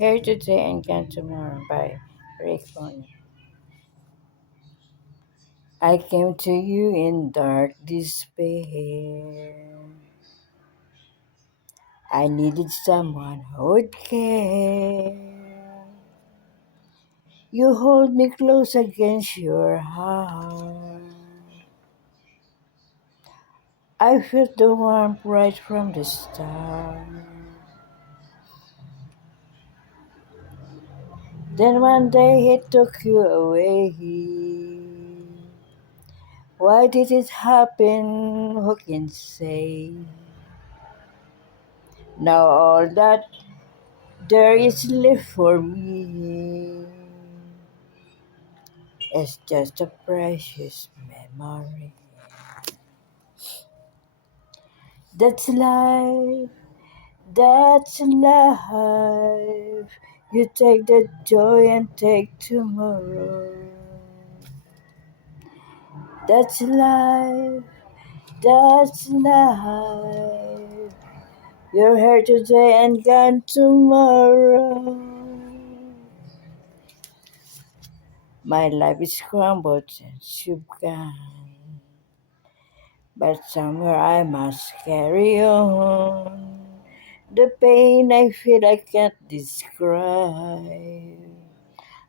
Here today and gone tomorrow by Rick Bonnie. I came to you in dark despair. I needed someone who would care. You hold me close against your heart. I felt the warmth right from the start. Then one day he took you away. Why did it happen? Who can say? Now all that there is left for me is just a precious memory. That's life, that's life. You take the joy and take tomorrow. That's life, that's life. You're here today and gone tomorrow. My life is crumbled since you've gone, but somewhere I must carry on. The pain I feel I can't describe.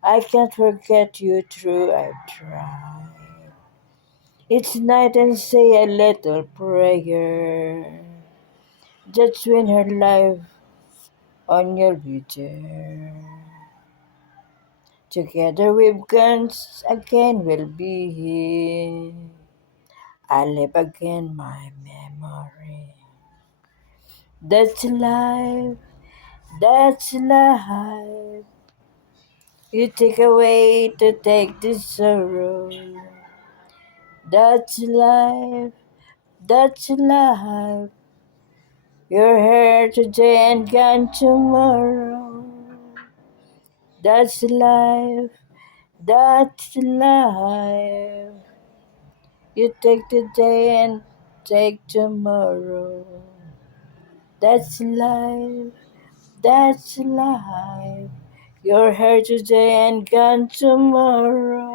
I can't forget you true, I've tried. Each night and say a little prayer. That's when her life on you'll be there. Together with guns again we'll be here. I live again my memory. That's life, that's life. You take away to take the sorrow. That's life, that's life. You're here today and gone tomorrow. That's life, that's life. You take today and take tomorrow. That's life, that's life. You're here today and gone tomorrow.